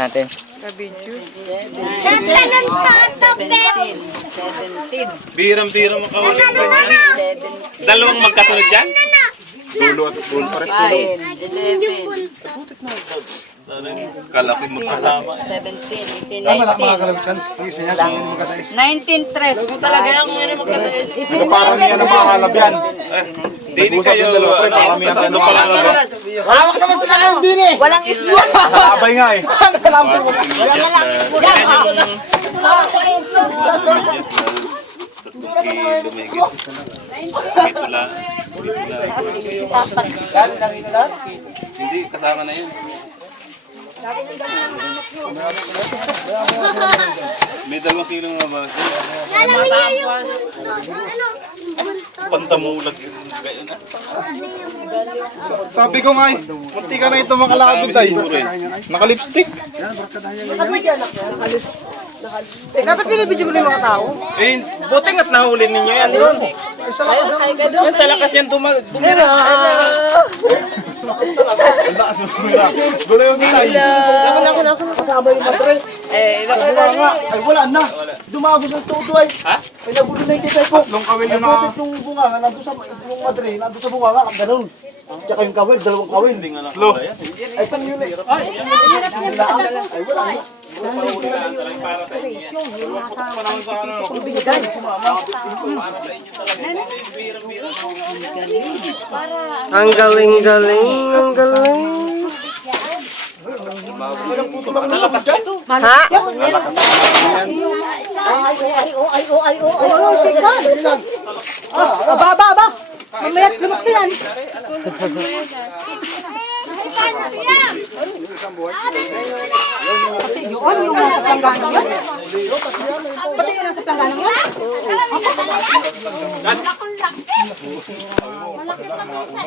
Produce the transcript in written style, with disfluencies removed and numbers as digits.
natin. Tatalon toto, Pep. 17. Birang-birang makahuli pa yan. Dalawang magkasunod yan? Dulo at dulo. Pares dulo. 11. Kalaki mo kasama. 17. Tama lang makakalabit yan. Ang isa niya, kung hindi magkadais. 19. 3. Talaga yung magkadais. Parang yan ang mga kalabyan. Hindi kayo. Paramihan tayo ng pangalabyan. Hawak naman sila ng din eh. Walang iswan. Sabay nga eh. Hindi, kasama na yun. May 2 kilong na ba? Pantamulag yun. Gayon na. Sabi ko nga eh. Munti ka na ito makalabot ay. Naka-lipstick. Dapat pinibidyo mo na yung mga tao. Eh, buti nga't nahuli ninyo yan doon. Yan sa lakas yan dumira. Ang lakas ng kumira. Gulo yung nilay. Kasama yung matre. Ay wala na. Dumabos ang todo ay. Ha? Ay nagulo na yung kitay ko. Tatlong kawil Ay yun na. putit yung bunga. Nandun sa yung matre. Nandun sa bunga nga. Ganun. Tsaka yung kawil. 2 kawil. Slow. Ay pan yun eh. Ay wala na. Ang galing-galing, ang galing. Ha? Aba. Mamayat lumaki yan. Yun yung nasa Planggana yun. Pati yung nasa Planggana yun. Malaki pa sa